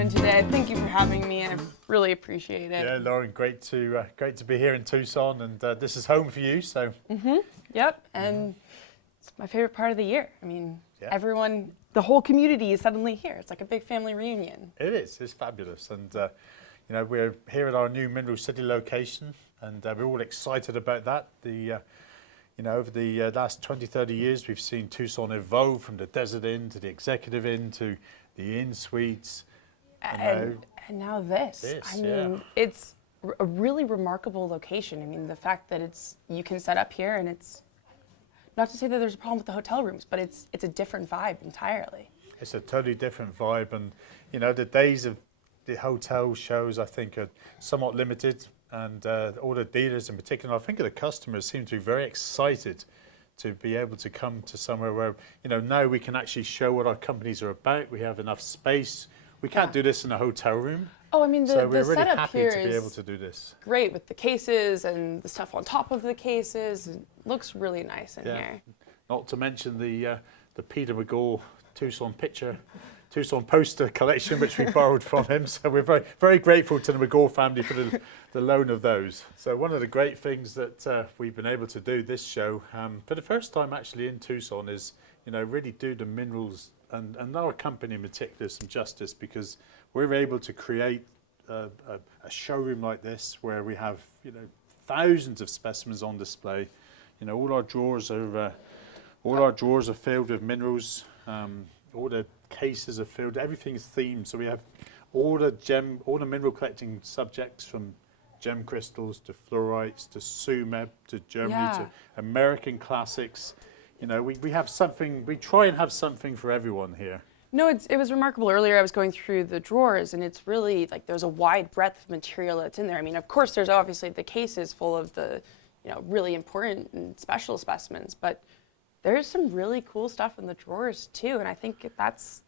doing today. Thank you for having me. I really appreciate it. Yeah, Lauren, great to be here in Tucson, and this is home for you. So. Yep, and it's my favorite part of the year. I mean, Yeah. everyone, the whole community is suddenly here. It's like a big family reunion. It is. It's fabulous, and you know, we're here at our new Mineral City location, and we're all excited about that. You know, over the last 20, 30 years, we've seen Tucson evolve from the Desert Inn to the Executive Inn to the Inn Suites. And now this. I mean, yeah. it's a really remarkable location. I mean, the fact that you can set up here, and it's, not to say that there's a problem with the hotel rooms, but it's a different vibe entirely. It's a totally different vibe, and you know, the days of the hotel shows, I think, are somewhat limited, and all the dealers in particular, I think the customers seem to be very excited to be able to come to somewhere where, you know, now we can actually show what our companies are about. We have enough space. We can't do this in a hotel room. Oh, I mean, so we're the really setup happy here to be is able to do this. great with the cases and the stuff on top of the cases. It looks really nice in here. Not to mention the Peter McGaw Tucson poster collection, which we borrowed from him. So we're very, very grateful to the McGaw family for the loan of those. So one of the great things that we've been able to do this show, for the first time actually in Tucson, is, you know, really do the minerals and our company in particular some justice, because we're able to create a showroom like this where we have, you know, thousands of specimens on display. You know, all our drawers are filled with minerals. All the cases are filled. Everything's themed. So we have all the mineral collecting subjects, from gem crystals to fluorites to Sumeb to Germany to American classics. You know, we have something. We try and have something for everyone here. No, it was remarkable. Earlier I was going through the drawers, and it's really like there's a wide breadth of material that's in there. I mean, of course, there's obviously the cases full of the, you know, really important and special specimens, but there's some really cool stuff in the drawers too. And I think that's,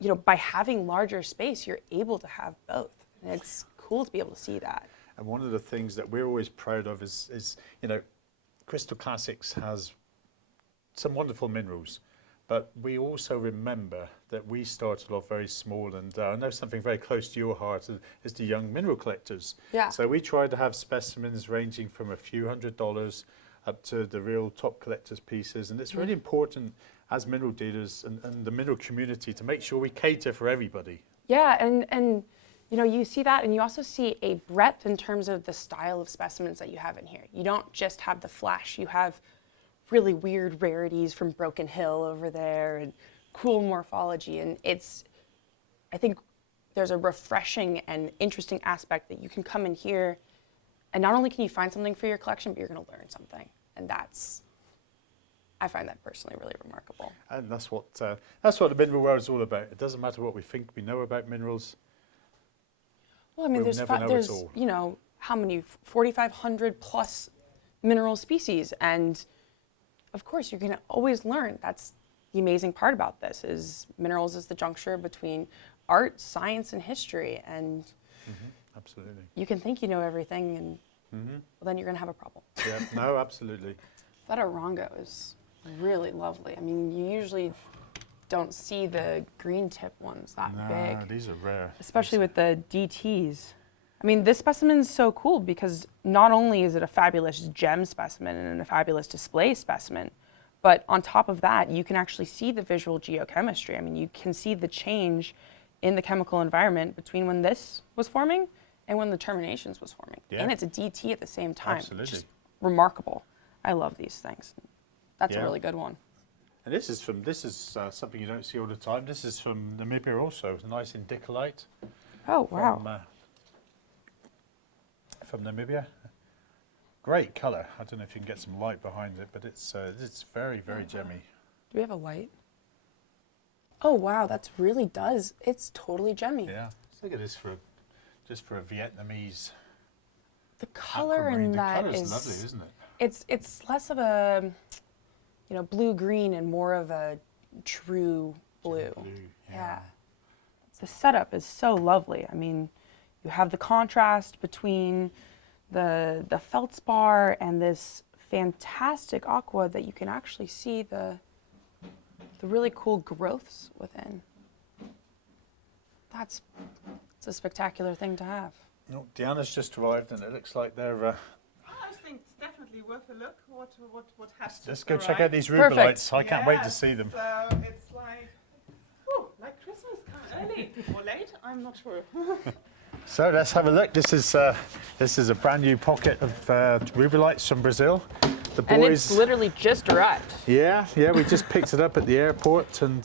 you know, by having larger space, you're able to have both. And it's cool to be able to see that. And one of the things that we're always proud of is you know, Crystal Classics has some wonderful minerals, but we also remember that we started off very small, and I know something very close to your heart is the young mineral collectors. Yeah. So we try to have specimens ranging from a few $100s up to the real top collectors' pieces, and it's really important as mineral dealers and the mineral community to make sure we cater for everybody. Yeah, and you know, you see that, and you also see a breadth in terms of the style of specimens that you have in here. You don't just have the flash, you have really weird rarities from Broken Hill over there and cool morphology, and I think there's a refreshing and interesting aspect that you can come in here, and not only can you find something for your collection, but you're going to learn something, and I find that personally really remarkable. And that's what the mineral world is all about. It doesn't matter what we think we know about minerals. Well, I mean, there's you know, how many, 4,500 plus mineral species, and of course you're going to always learn. That's the amazing part about this, is minerals is the juncture between art, science, and history, and absolutely. You can think you know everything, and well, then you're going to have a problem. Yeah, no, absolutely. That Erongo is really lovely. I mean, you usually don't see the green tip ones that big. No, these are rare. Especially with the DTs. I mean, this specimen is so cool because not only is it a fabulous gem specimen and a fabulous display specimen, but on top of that, you can actually see the visual geochemistry. I mean, you can see the change in the chemical environment between when this was forming and when the terminations was forming. Yeah. And it's a DT at the same time. Absolutely. Just remarkable. I love these things. That's a Yeah. really good one. And this is something you don't see all the time. This is from Namibia also. It's a nice Indicolite. Oh, wow. From Namibia. Great colour. I don't know if you can get some light behind it, but it's very, very gemmy. Do we have a light? Oh, wow, that really does. It's totally gemmy. Yeah. Let's look at this just for a Vietnamese. The color in that is is lovely, isn't it? It's less of a, you know, blue-green and more of a true blue. Yeah. The setup is so lovely. I mean, you have the contrast between the feldspar and this fantastic aqua that you can actually see the really cool growths within. It's a spectacular thing to have. No, Deanna's just arrived, and it looks like they're. I think it's definitely worth a look. What has to Let's go check arrive. out these Perfect. rubelites. I can't wait to see them. So it's like Christmas, kind of early or late. I'm not sure. So let's have a look. This is a brand new pocket of rubelites from Brazil. The boys. And it's literally just arrived. Yeah, we just picked it up at the airport, and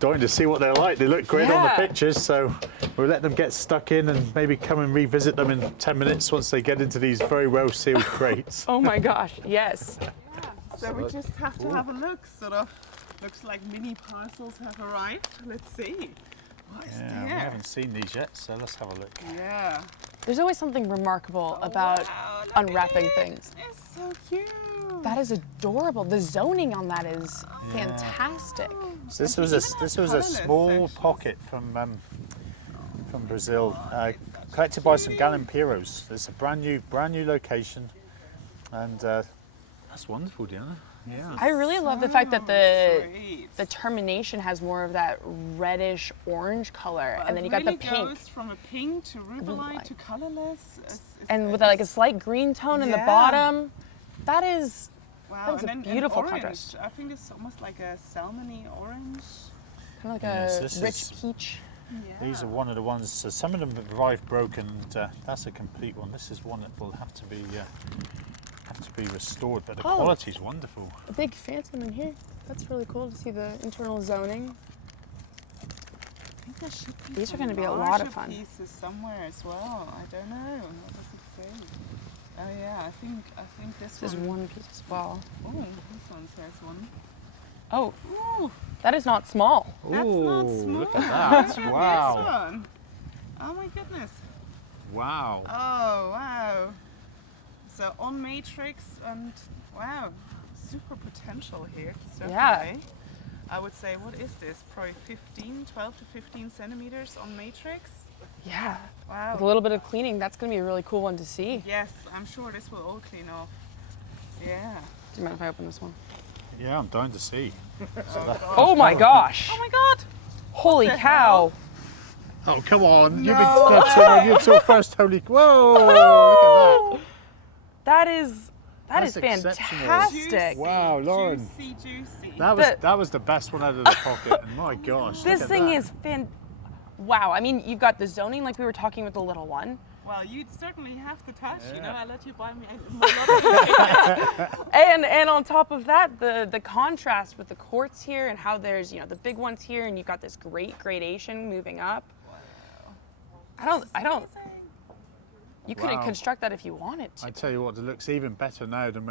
dying to see what they're like. They look great on the Yeah. pictures, so we'll let them get stuck in and maybe come and revisit them in 10 minutes once they get into these very well sealed crates. Oh my gosh, yes. So we just have to have a look. Sort of looks like mini parcels have arrived. Let's see. What is Yeah, we there? haven't seen these yet, so let's have a look. Yeah. There's always something remarkable about Wow, look unwrapping at it. things. It's so cute. That is adorable. The zoning on that is fantastic. So this was a small pocket from Brazil, collected by some galimperos. It's a brand new location, and that's wonderful, Diana. Yeah. I really love the fact that Sweet. the termination has more of that reddish orange color, and then you got the It pink, really goes from a pink to rubelite to colorless. and with like a slight green tone in the Yeah. bottom. That is wow, that's a and then beautiful orange. contrast. I think it's almost like a salmony orange. kind of like Yes, a this rich is- peach. Yeah. These are one of the ones. So some of them have arrived broken. And, that's a complete one. This is one that will have to be restored, but the Oh. quality is wonderful. A big phantom in here. That's really cool to see the internal zoning. I think there should be These are some going to be a lot of larger fun. pieces somewhere as well. I don't know. What does it say? Oh yeah, I think this This is one. one piece as well. Oh, this one says one. Oh, Ooh, that is not small. that's not Ooh, small. look at that. Look at Wow. this one. Oh my goodness. Wow. Oh wow. So on matrix and wow, super potential here. Certainly. Yeah. I would say, what is this? Probably 12 to 15 centimeters on matrix. Yeah. Wow. With a little bit of cleaning, that's going to be a really cool one to see. Yes, I'm sure this will all clean off. Yeah. Do you mind if I open this one? Yeah, I'm dying to see. Oh my gosh. Oh my God. Holy the cow. Oh, come on. No. You're till first holy. Whoa, look at that. That is That's exceptional. fantastic. Wow, Lauren. Juicy. That was the best one out of the pocket. And my gosh. This look at thing that. is wow. I mean, you've got the zoning like we were talking with the little one. Well, you certainly have to touch. You know, Yeah. I let you buy me a And on top of that, the contrast with the quartz here and how there's, the big ones here and you've got this great gradation moving up. I don't you couldn't Wow. construct that if you wanted to. I tell you what, it looks even better now than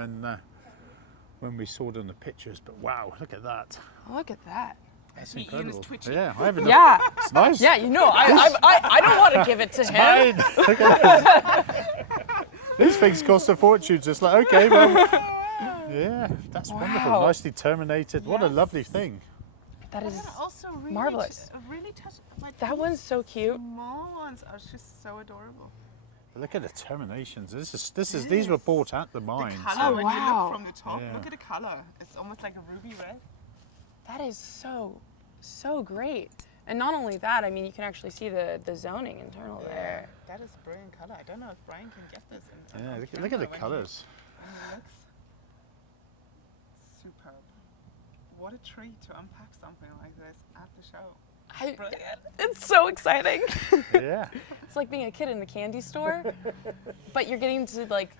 when we saw it on the pictures. But wow, look at that. Look at that. That's Ian is incredible. twitchy. Yeah, I haven't. Yeah. It's nice. Yeah, I don't want to give it to him. Fine. Look at that. These things cost a fortune. Just like, okay, well, yeah, that's wonderful. Wow. Nicely terminated. What a Yes. lovely thing. That is Also really marvelous. Really touch. Like that these one's so cute. Small ones are just so adorable. Look at the terminations. These were bought at the mine. The color, Oh, when you wow. look from the top, Yeah. look at the color. It's almost like a ruby red. That is so great. And not only that, I mean, you can actually see the zoning internal there. That is a brilliant color. I don't know if Brian can get this in. Yeah, on look at camera the when he- colours. when he looks. Superb. What a treat to unpack something like this at the show. Brilliant. It's so exciting. Yeah. It's like being a kid in a candy store, but you're getting to like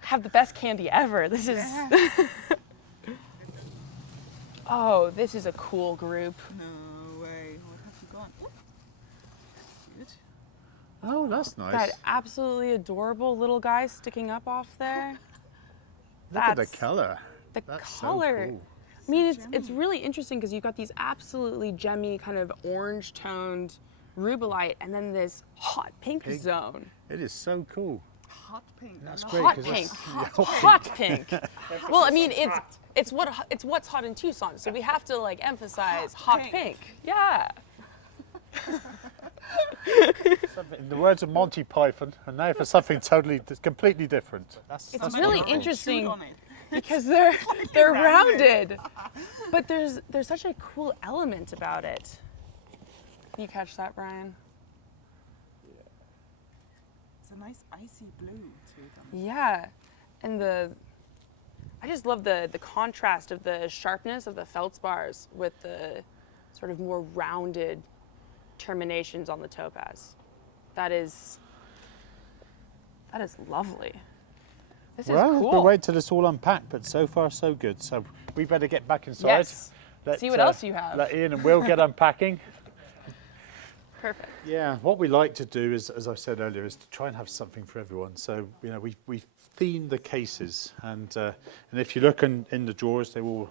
have the best candy ever. This is Oh, this is a cool group. No way. What have you got? Oop. Cute. Oh, that's nice. That absolutely adorable little guy sticking up off there. Look at the that's- colour. The That's color. so cool. I mean, it's really interesting because you've got these absolutely gemmy kind of orange toned rubelite and then this hot pink Pink. zone. It is so cool. Hot pink. That's No, great. Hot 'cause pink. that's- Hot pink. Well, I mean, it's what's hot in Tucson, so we have to like emphasize hot pink. pink. Yeah. In the words of Monty Python, and now for something completely different. That's It's that's really wonderful. interesting. Shoot on it. Because they're rounded. rounded. But there's such a cool element about it. Can you catch that, Brian? It's a nice icy blue to them. Yeah, and I just love the contrast of the sharpness of the feldspars with the sort of more rounded terminations on the topaz. That is lovely. This is Well, cool. we'll wait till it's all unpacked, but so far so good. So we better get back inside. Yes. See what else you have. Let Ian and Will get unpacking. Perfect. Yeah, what we like to do is, as I said earlier, is to try and have something for everyone. So, you know, we theme the cases, and if you look in the drawers, they're all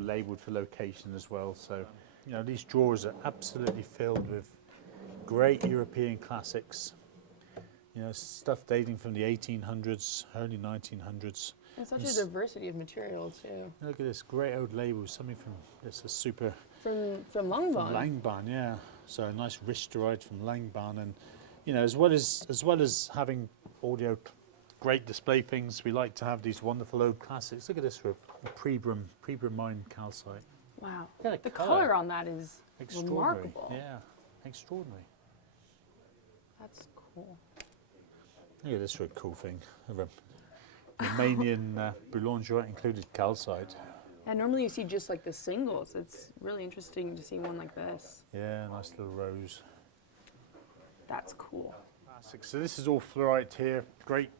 labelled for location as well. So, you know, these drawers are absolutely filled with great European classics. You know, stuff dating from the 1800s, early 1900s. And such a diversity of material too. Look at this great old label, something from this is super. From Langbaan. Langbaan, yeah. So a nice Meteorite from Langbaan, and you know, as well as having audio, great display things, we like to have these wonderful old classics. Look at this for a pre-brine calcite. Wow. Yeah, the color on that is remarkable. Yeah, extraordinary. That's cool. Look at this for a cool thing. A Romanian boulangerite included calcite. Yeah, normally you see just like the singles. It's really interesting to see one like this. Yeah, nice little rose. That's cool. Classics. So this is all fluorite here. Great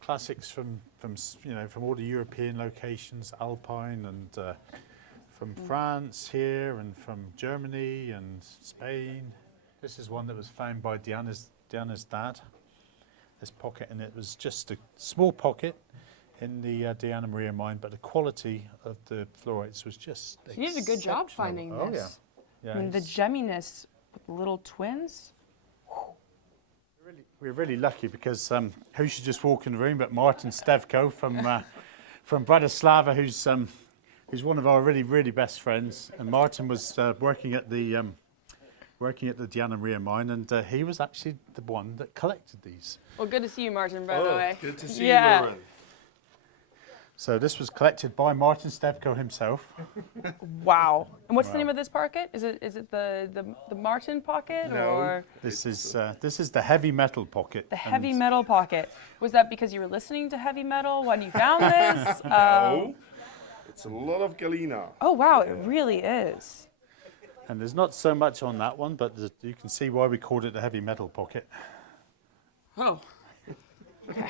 classics from all the European locations, Alpine and from France here and from Germany and Spain. This is one that was found by Diana's dad. This pocket, and it was just a small pocket in the Diana Maria mine, but the quality of the fluorites was just You did a good job exceptional. finding Oh this. yeah. I mean, the gemminess with the little twins. We're really lucky because who should just walk in the room but Martin Stevko from Bratislava, who's one of our really best friends. And Martin was working at the Diana Maria mine, and he was actually the one that collected these. Well, good to see you, Martin, by the way. Good to see Yeah. you, Lauren. So this was collected by Martin Stevko himself. Wow. And what's the name of this pocket? Is it the Martin pocket No. or This is the heavy metal pocket. the heavy and metal pocket? Was that because you were listening to heavy metal when you found this? No, it's a lot of galena. Oh wow, it really is. And there's not so much on that one, but you can see why we called it the heavy metal pocket. Oh. Okay.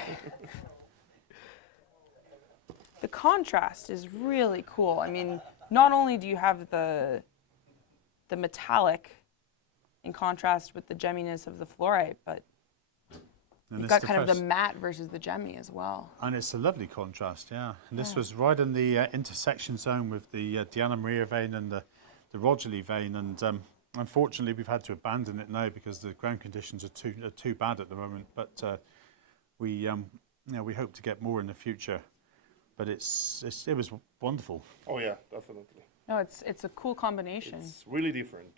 The contrast is really cool. I mean, not only do you have the metallic in contrast with the gemminess of the fluorite, but And you've this got the kind of the first- matte versus the gemmy as well. And it's a lovely contrast, yeah. And this was right in the intersection zone with the Diana Maria vein and the Rogerly vein. And unfortunately, we've had to abandon it now because the ground conditions are too bad at the moment. But we hope to get more in the future. But it was wonderful. Oh yeah, definitely. No, it's a cool combination. It's really different.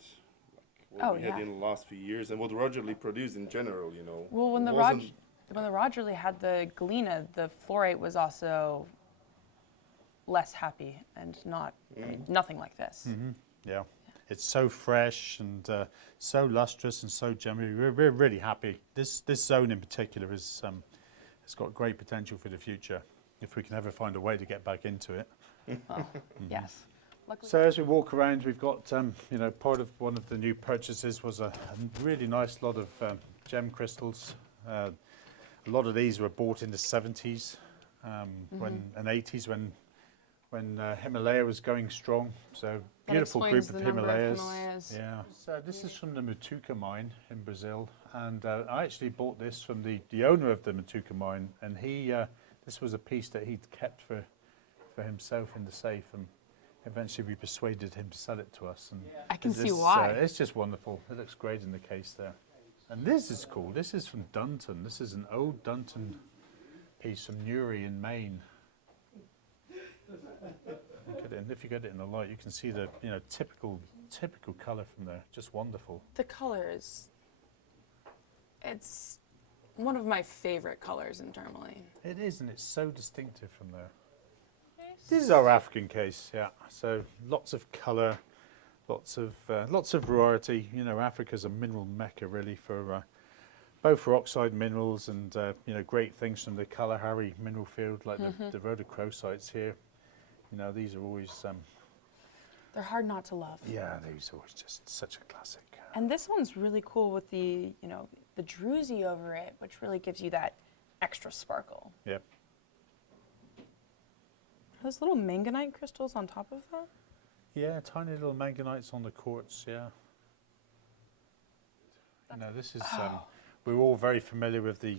Like what Oh, we had yeah. in the last few years and what Roger Lee produced in general, you know. Well, when the wasn't- Rogerly had the galena, the fluorite was also less happy and not I mean, nothing like this. Yeah. It's so fresh and so lustrous and so gemmy. We're really happy. This zone in particular has got great potential for the future if we can ever find a way to get back into it. Oh, yes. Luckily, So as we walk around, we've got part of one of the new purchases was a really nice lot of gem crystals. A lot of these were bought in the 70s and 80s when Himalaya was going strong. So that beautiful group explains of the number Himalayas. of Himalayas. Yeah. So this is from the Mutuca mine in Brazil, and I actually bought this from the owner of the Mutuca mine, and this was a piece that he'd kept for himself in the safe, and eventually we persuaded him to sell it to us. And I can see this, why. it's just wonderful. It looks great in the case there. And this is cool. This is from Dunton. This is an old Dunton piece from Newry in Maine. If you get it in the light, you can see the typical colour from there. Just wonderful. The color it's one of my favorite colors in tourmaline. It is, and it's so distinctive from there. This is our African case, yeah. So lots of colour, Lots of variety. You know, Africa's a mineral mecca really for both for oxide minerals and you know, great things from the Kalahari mineral field, like the rhodochrosites here. You know, these are always They're hard not to love. yeah, these are always just such a classic. And this one's really cool with the, you know, the druzy over it, which really gives you that extra sparkle. Yep. Those little manganite crystals on top of that? Yeah, tiny little manganites on the quartz. Yeah. You know, this is we're all very familiar with the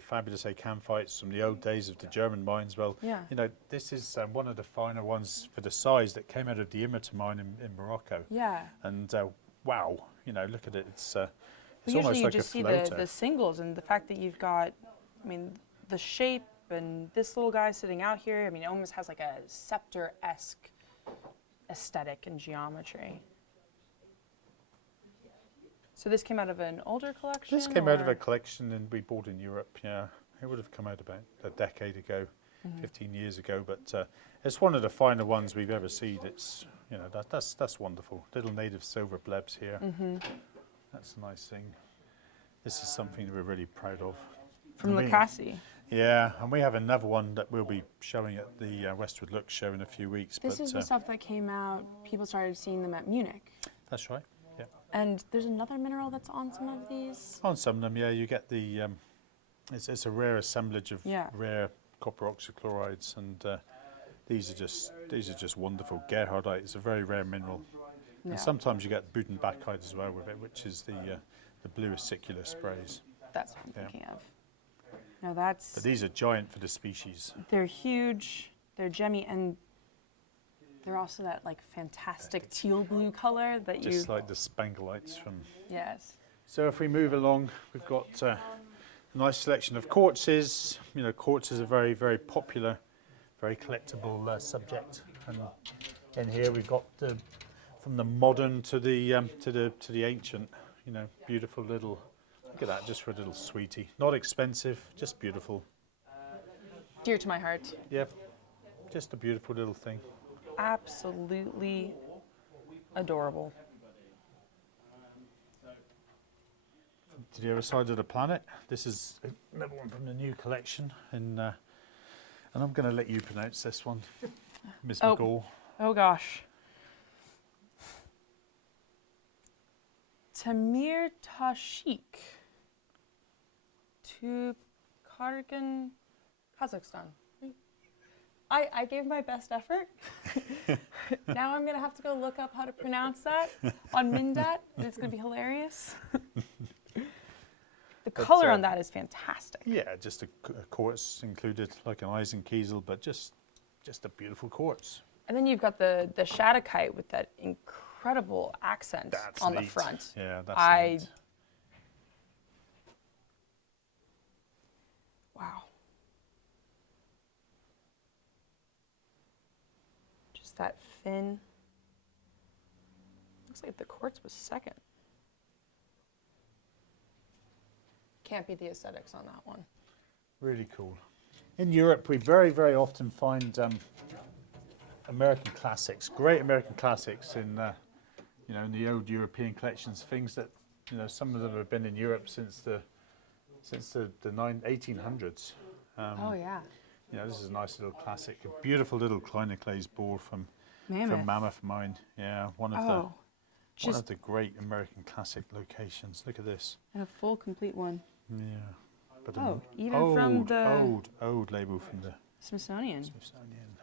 fabulous acanthites from the old days of the German mines. Well, Yeah. you know, this is one of the finer ones for the size that came out of the Imrita mine in Morocco. Yeah. And wow, you know, look at it. It's Usually almost you like just a see floater. the singles, and the fact that you've got, I mean, the shape and this little guy sitting out here, I mean, it almost has like a scepter-esque aesthetic and geometry. So this came out of an older collection? This came out of or- a collection and we bought in Europe. Yeah, it would have come out about a decade ago, 15 years ago. But it's one of the finer ones we've ever seen. It's, you know, that's wonderful. Little native silver blebs here. That's a nice thing. This is something that we're really proud of. From I mean, Lucasi. Yeah, and we have another one that we'll be showing at the Westwood Look show in a few weeks. This but, is the stuff that came out, people started seeing them at Munich. That's right. Yeah. And there's another mineral that's on some of these. On some of them, yeah, you get the. It's a rare assemblage of Yeah. rare copper oxychlorides, and these are just wonderful. Gerhardite is a very rare mineral, Yeah. and sometimes you get Budenbachite as well with it, which is the blue acicular sprays. That's what I'm Yeah. thinking of. No, that's, But these are giant for the species. they're huge, they're gemmy, and they're also that like fantastic teal blue color that you, Just like the Spangleites from. yes. So if we move along, we've got a nice selection of quartzes. You know, quartz is a very, very popular, very collectible subject. And in here we've got from the modern to the ancient. You know, beautiful little. Look at that, just for a little sweetie. Not expensive, just beautiful. Dear to my heart. Yep, just a beautiful little thing. Absolutely adorable. To the other side of the planet, this is another one from the new collection, and I'm going to let you pronounce this one, Miss Oh. McGaw. Oh gosh. Tamir Tashik. To Kargan, Kazakhstan. I gave my best effort. Now I'm going to have to go look up how to pronounce that on Mindat, and it's going to be hilarious. The color on that is fantastic. Yeah, just a quartz included, like an Eisenkiesel, but just a beautiful quartz. And then you've got the Shadakite with that incredible accent That's on the neat. front. Yeah, that's neat. Wow. Just that thin. Looks like the quartz was second. Can't be the aesthetics on that one. Really cool. In Europe, we very, very often find American classics, great American classics in, you know, in the old European collections. Things that, you know, some of them have been in Europe since the 1800s. Oh yeah. You know, this is a nice little classic, a beautiful little clinoclase bore from Mammoth Mine. Yeah, one of the great American classic locations. Look at this. And a full complete one. Yeah. But Oh, an even from the old label from the Smithsonian. Smithsonian.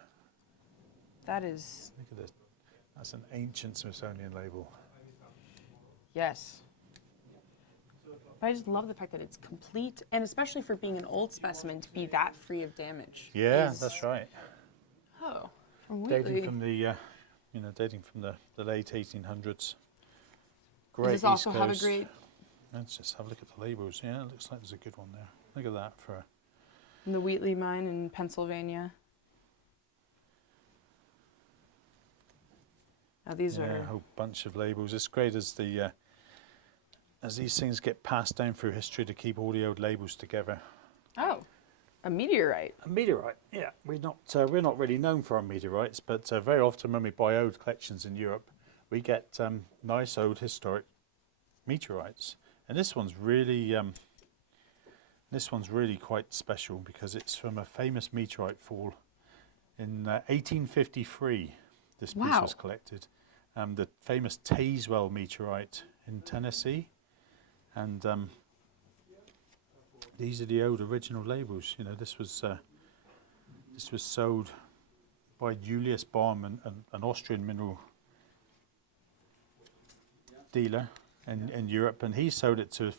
That is, Look at this. That's an ancient Smithsonian label. yes. But I just love the fact that it's complete, and especially for being an old specimen to be that free of damage. Yeah, is- that's right. Oh, from Dating Wheatley. from the late 1800s. Great Does this also East have a Coast. great, Let's just have a look at the labels. Yeah, it looks like there's a good one there. Look at that for the Wheatley mine in Pennsylvania? Now these a are, whole bunch of labels. It's great as these things get passed down through history to keep all the old labels together. oh, a meteorite. A meteorite, yeah. We're not really known for our meteorites, but very often when we buy old collections in Europe, we get nice old historic meteorites. And this one's really quite special because it's from a famous meteorite fall in 1853. This piece Wow. was collected. The famous Tazewell meteorite in Tennessee, and these are the old original labels. You know, this was sold by Julius Baum, an Austrian mineral dealer in Europe, and he sold it to a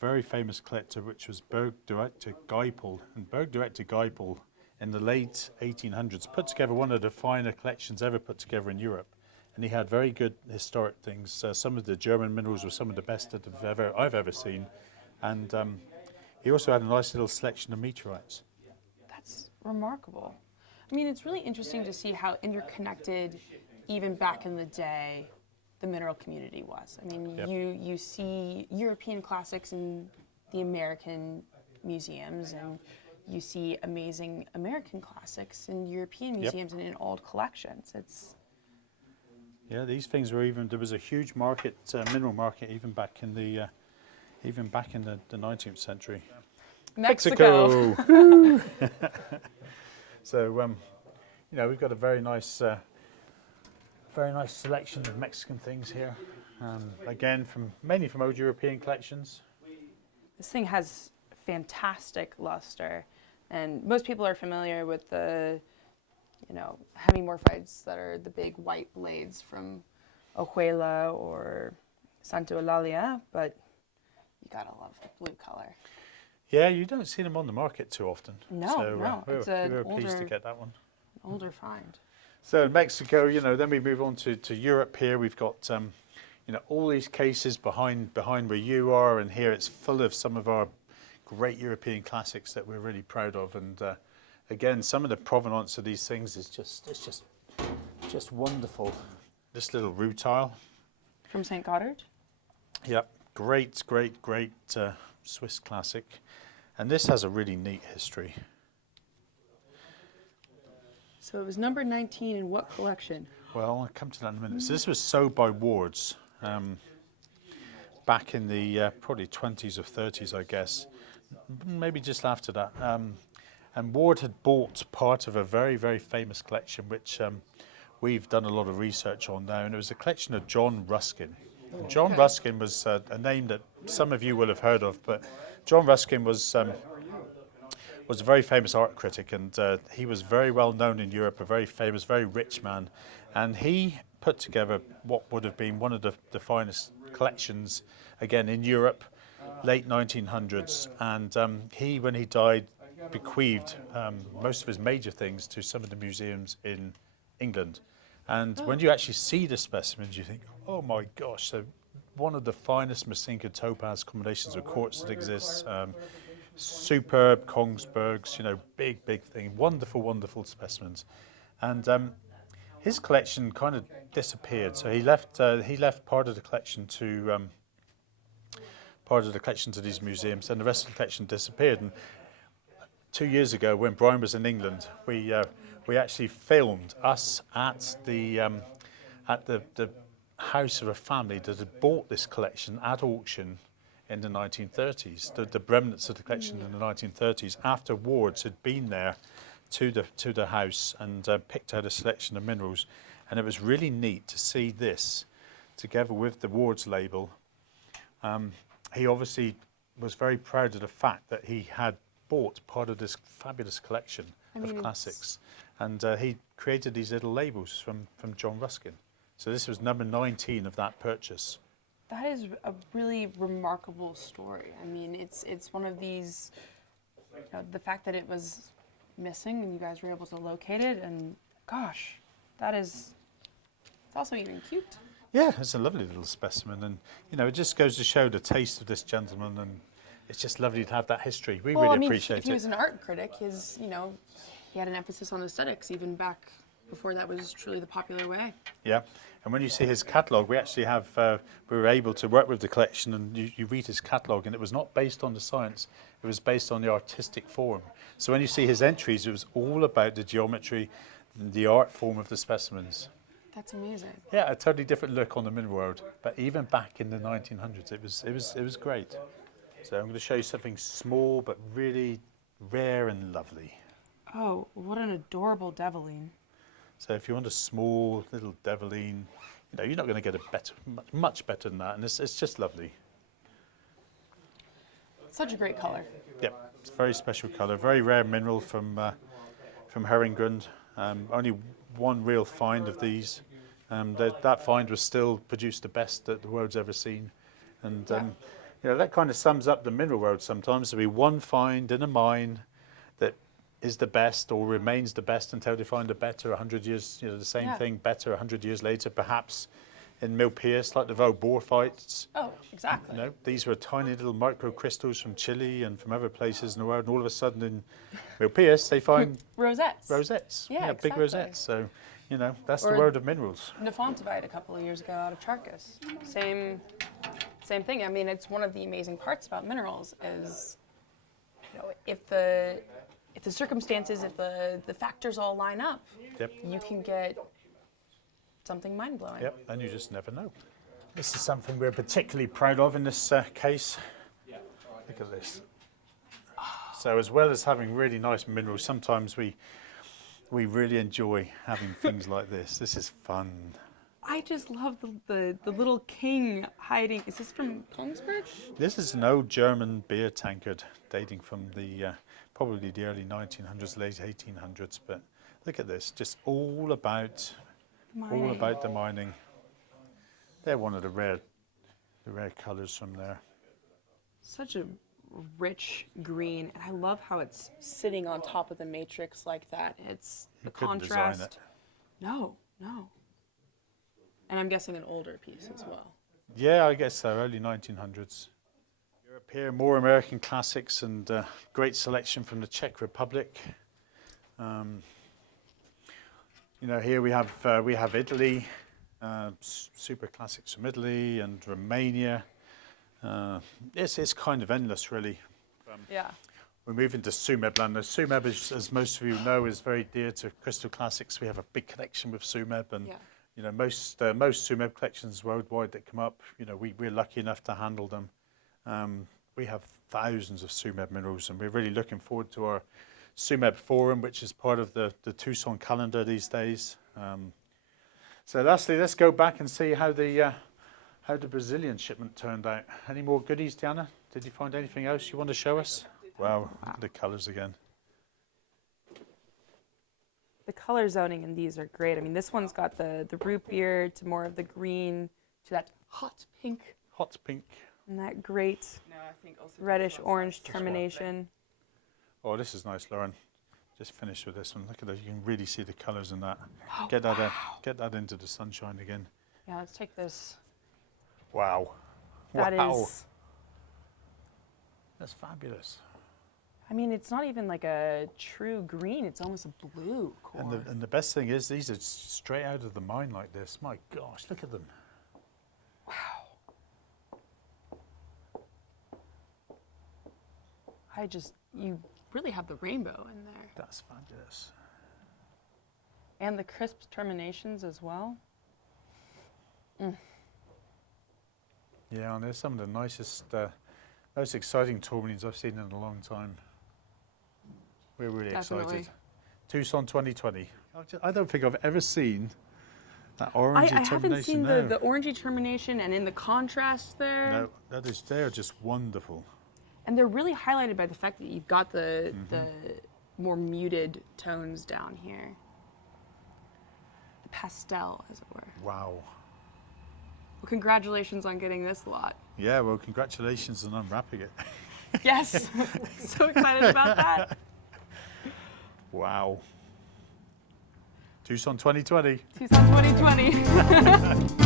very famous collector, which was Bergdirektor Geipel. And Bergdirektor Geipel, in the late 1800s, put together one of the finer collections ever put together in Europe. And he had very good historic things. Some of the German minerals were some of the best that I've ever seen. And he also had a nice little selection of meteorites. That's remarkable. I mean, it's really interesting to see how interconnected, even back in the day, the mineral community was. I mean, Yep. you see European classics in the American museums, and you see amazing American classics in European Yep. museums and in old collections. Yeah, these things were there was a huge market, mineral market, even back in the 19th century. Mexico. So, we've got a very nice selection of Mexican things here. Again, mainly from old European collections. This thing has fantastic luster, and most people are familiar with the, hemimorphites that are the big white blades from Otjua or Santa Eulalia, but you gotta love the blue color. Yeah, you don't see them on the market too often. No, so, no, we it's were an pleased to older- get that one. Older find. So Mexico, then we move on to Europe here. We've got, all these cases behind where you are, and here it's full of some of our great European classics that we're really proud of. And again, some of the provenance of these things is just wonderful. This little rutile. From St. Goddard? Yep, great Swiss classic. And this has a really neat history. So it was number 19 in what collection? Well, I'll come to that in a minute. So this was sold by Wards back in the probably 20s or 30s, I guess, maybe just after that. And Ward had bought part of a very, very famous collection, which we've done a lot of research on now, and it was a collection of John Ruskin. And John Ruskin was a name that some of you will have heard of, but John Ruskin was a very famous art critic, and he was very well known in Europe, a very famous, very rich man. And he put together what would have been one of the finest collections, again, in Europe, late 1900s. And he, when he died, bequeathed most of his major things to some of the museums in England. And when you actually see the specimens, you think, oh my gosh, so one of the finest Masinka topaz combinations of quartz that exists. Superb Kongsbergs, big thing, wonderful specimens. And his collection kind of disappeared. So he left part of the collection to these museums, and the rest of the collection disappeared. And 2 years ago, when Brian was in England, we actually filmed us at the house of a family that had bought this collection at auction in the 1930s, the remnants of the collection in the 1930s, after Wards had been there to the house and picked out a selection of minerals. And it was really neat to see this together with the Wards label. He obviously was very proud of the fact that he had bought part of this fabulous collection of classics. And he created these little labels from John Ruskin. So this was number 19 of that purchase. That is a really remarkable story. I mean, it's one of these, the fact that it was missing and you guys were able to locate it, and gosh, it's also even cute. Yeah, it's a lovely little specimen, and it just goes to show the taste of this gentleman, and it's just lovely to have that history. We really appreciate he it. was an art critic. He had an emphasis on aesthetics even back before that was truly the popular way. Yeah, and when you see his catalogue, we actually have, we were able to work with the collection, and you read his catalogue, and it was not based on the science, it was based on the artistic form. So when you see his entries, it was all about the geometry, the art form of the specimens. That's amazing. Yeah, a totally different look on the mineral world. But even back in the 1900s, it was great. So I'm going to show you something small but really rare and lovely. Oh, what an adorable deviline. So if you want a small little deviline, you're not going to get a better, much better than that, and it's just lovely. Such a great color. Yep, it's a very special colour, very rare mineral from Herringrund. Only one real find of these. That find was still produced the best that the world's ever seen, and that kind of sums up the mineral world. Sometimes there'll be one find in a mine that is the best or remains the best until they find a better 100 years, the same thing, better 100 years later, perhaps in Milpillas, like the Vaubourfites. Oh, exactly. These were tiny little microcrystals from Chile and from other places in the world, and all of a sudden in Milpillas they find rosettes. Yeah, exactly. big rosettes. So, that's Or the world of minerals. Nephantavite a couple of years ago out of Charcas. Same thing. I mean, it's one of the amazing parts about minerals is, if the circumstances, if the factors all line up, you can get something mind-blowing. Yep, and you just never know. This is something we're particularly proud of in this case. Look at this. So as well as having really nice minerals, sometimes we really enjoy having things like this. This is fun. I just love the little king hiding. Is this from Kongsberg? This is an old German beer tankard dating from the probably the early 1900s, late 1800s. But look at this, just all about the mining. They're one of the rare colours from there. Such a rich green, and I love how it's sitting on top of the matrix like that. It's the couldn't contrast. design it. No. And I'm guessing an older piece as well. Yeah, I guess so, early 1900s. Europe here, more American classics and great selection from the Czech Republic. Here we have Italy, super classics from Italy and Romania. It's kind of endless, really. We're moving to Sumeb land. Now, Sumeb, as most of you know, is very dear to Crystal Classics. We have a big connection with Sumeb, and most Sumeb collections worldwide that come up, we're lucky enough to handle them. We have thousands of Sumeb minerals, and we're really looking forward to our Sumeb Forum, which is part of the Tucson calendar these days. So lastly, let's go back and see how the Brazilian shipment turned out. Any more goodies, Diana? Did you find anything else you want to show us? Wow, look at the colours again. The color zoning in these are great. I mean, this one's got the root beer to more of the green to that hot pink. Hot pink. And that great reddish orange termination. Oh, this is nice, Lauren. Just finished with this one. Look at that. You can really see the colours in that. Get that into the sunshine again. Yeah, let's take this. Wow. That wow. is. That's fabulous. I mean, it's not even like a true green. It's almost a blue core. And the best thing is, these are straight out of the mine like this. My gosh, look at them. Wow. You really have the rainbow in there. That's fabulous. And the crisp terminations as well. Yeah, and they're some of the nicest, most exciting tourmalines I've seen in a long time. We're really excited. Tucson 2020. I don't think I've ever seen that orangey termination. I haven't seen the orangey termination, and in the contrast there. No, they're just wonderful. And they're really highlighted by the fact that you've got the more muted tones down here. The pastel, as it were. Wow. Well, congratulations on getting this lot. Yeah, well, congratulations on unwrapping it. Yes, so excited about that. Wow. Tucson 2020. Tucson 2020.